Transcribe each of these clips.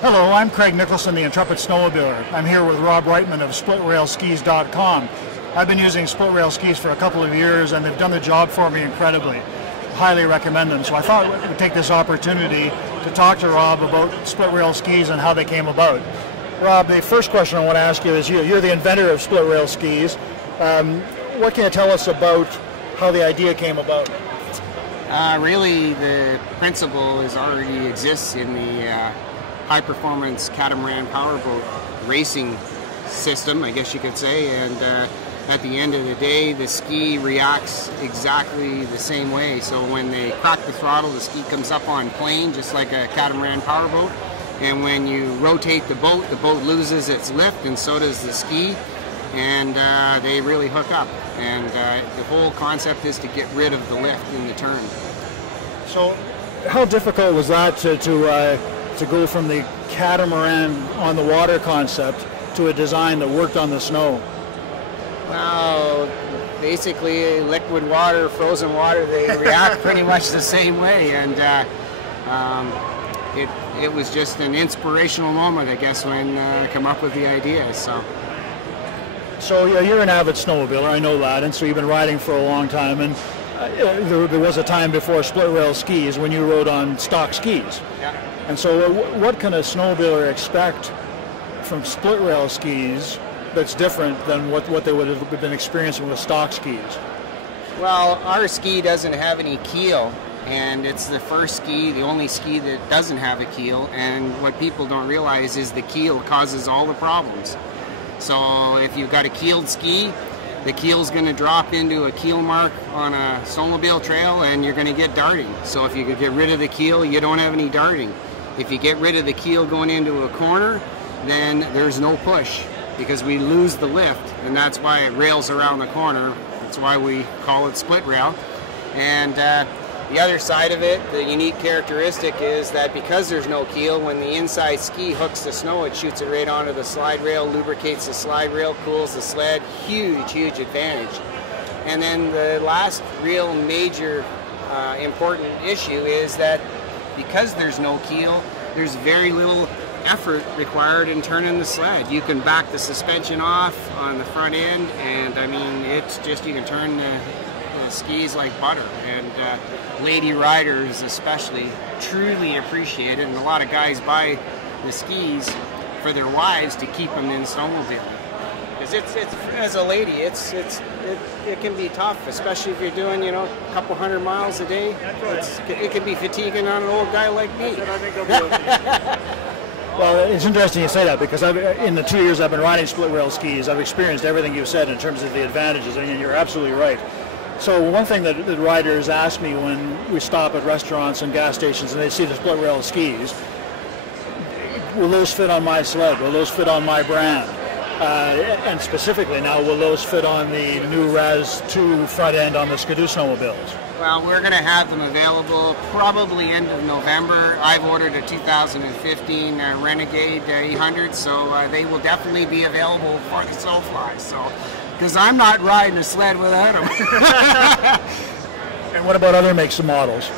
Hello, I'm Craig Nicholson, the Intrepid Snowmobiler. I'm here with Rob Wrightman of SplitRailSkis.com. I've been using split rail skis for a couple of years and they've done the job for me incredibly. Highly recommend them. So I thought we'd take this opportunity to talk to Rob about split rail skis and how they came about. Rob, the first question I want to ask you is you're the inventor of split rail skis. What can you tell us about how the idea came about? Really, the principle already exists in the high-performance catamaran powerboat racing system, I guess you could say, and at the end of the day, the ski reacts exactly the same way. So when they crack the throttle, the ski comes up on plane, just like a catamaran powerboat, and when you rotate the boat loses its lift, and so does the ski, and they really hook up. And the whole concept is to get rid of the lift in the turn. So how difficult was that to go from the catamaran on the water concept to a design that worked on the snow? Well, basically liquid water, frozen water, they react pretty much the same way, and it was just an inspirational moment, I guess, when I come up with the idea. So yeah, you're an avid snowmobiler, I know that, and so you've been riding for a long time, and there was a time before split rail skis when you rode on stock skis. Yeah. And so what can a snowmobiler expect from split rail skis that's different than what they would have been experiencing with stock skis? Well, our ski doesn't have any keel, and it's the first ski, the only ski that doesn't have a keel, and what people don't realize is the keel causes all the problems. So if you've got a keeled ski, the keel's going to drop into a keel mark on a snowmobile trail and you're going to get darting. So if you could get rid of the keel, you don't have any darting. If you get rid of the keel going into a corner, then there's no push because we lose the lift, and that's why it rails around the corner. That's why we call it split rail. And the other side of it, the unique characteristic is that because there's no keel, when the inside ski hooks the snow, it shoots it right onto the slide rail, lubricates the slide rail, cools the sled. Huge, huge advantage. And then the last real major important issue is that because there's no keel, there's very little effort required in turning the sled. You can back the suspension off on the front end, and I mean, it's just, you can turn the skis like butter, and lady riders especially truly appreciate it, and a lot of guys buy the skis for their wives to keep them in snowmobiling, because it's as a lady it can be tough, especially if you're doing, you know, a couple 100 miles a day. It can be fatiguing on an old guy like me. Well, it's interesting you say that, because in the 2 years I've been riding split rail skis, I've experienced everything you've said in terms of the advantages, and you're absolutely right. So one thing that riders ask me when we stop at restaurants and gas stations and they see the split rail skis, will those fit on my sled? Will those fit on my brand? And specifically now, will those fit on the new Raz 2 front end on the Skidoo snowmobiles? Well, we're going to have them available probably end of November. I've ordered a 2015 Renegade 800, so they will definitely be available for the Soulflies. So, because I'm not riding a sled without them. And what about other makes and models?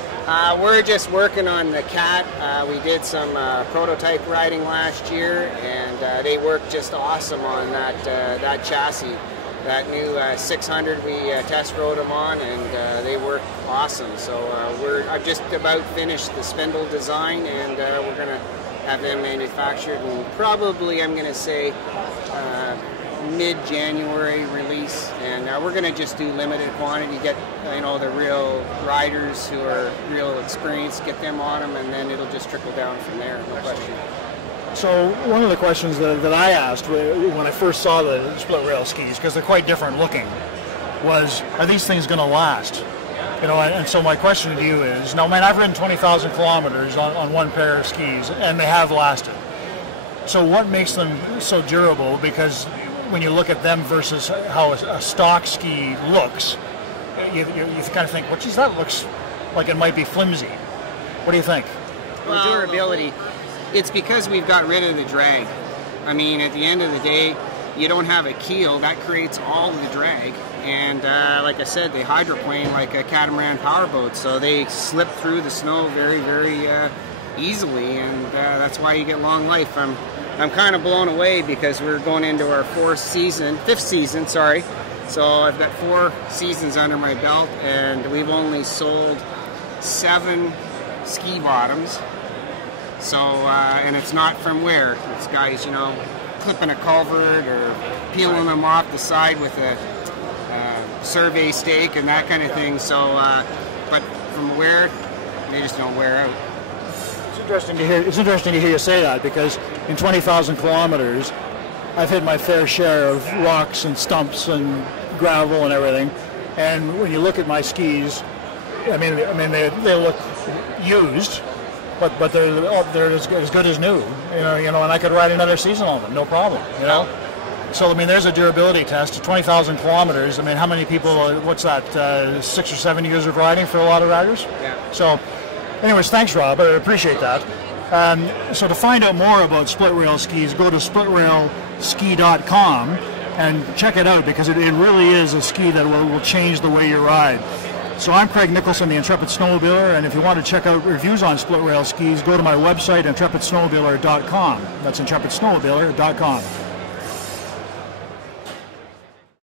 We're just working on the Cat. We did some prototype riding last year, and they work just awesome on that chassis. That new 600 we test rode them on, and they work awesome. So I've just about finished the spindle design, and we're going to have them manufactured, and probably, I'm going to say, mid-January release, and we're going to just do limited quantity, get, you know, the real riders who are real experienced, get them on them, and then it'll just trickle down from there, no question. So one of the questions that I asked when I first saw the split rail skis, because they're quite different looking, was, are these things going to last? You know, and so my question to you is, now, man, I've ridden 20,000 kilometers on one pair of skis, and they have lasted. So what makes them so durable? Because when you look at them versus how a stock ski looks, you kind of think, well, geez, that looks like it might be flimsy. What do you think? Well, durability, it's because we've got rid of the drag. I mean, at the end of the day, you don't have a keel, that creates all the drag. And like I said, they hydroplane like a catamaran powerboat, so they slip through the snow very, very easily, and that's why you get long life. I'm kind of blown away because we're going into our fifth season, sorry. So I've got 4 seasons under my belt, and we've only sold 7 ski bottoms. So, and it's not from wear. It's guys, you know, clipping a culvert or peeling them off the side with a survey stake and that kind of thing. So, but from wear, they just don't wear out. It's interesting to hear. It's interesting to hear you say that, because in 20,000 kilometers, I've hit my fair share of rocks and stumps and gravel and everything. And when you look at my skis, I mean they look used, but they're as good as new. You know, and I could ride another season on them, no problem. You know. So, I mean, there's a durability test. 20,000 kilometers. I mean, how many people, what's that, 6 or 7 years of riding for a lot of riders? Yeah. So, anyways, thanks, Rob. I appreciate that. So to find out more about split rail skis, go to splitrailski.com and check it out, because it really is a ski that will change the way you ride. So I'm Craig Nicholson, the Intrepid Snowmobiler, and if you want to check out reviews on split rail skis, go to my website, intrepidsnowmobiler.com. That's intrepidsnowmobiler.com.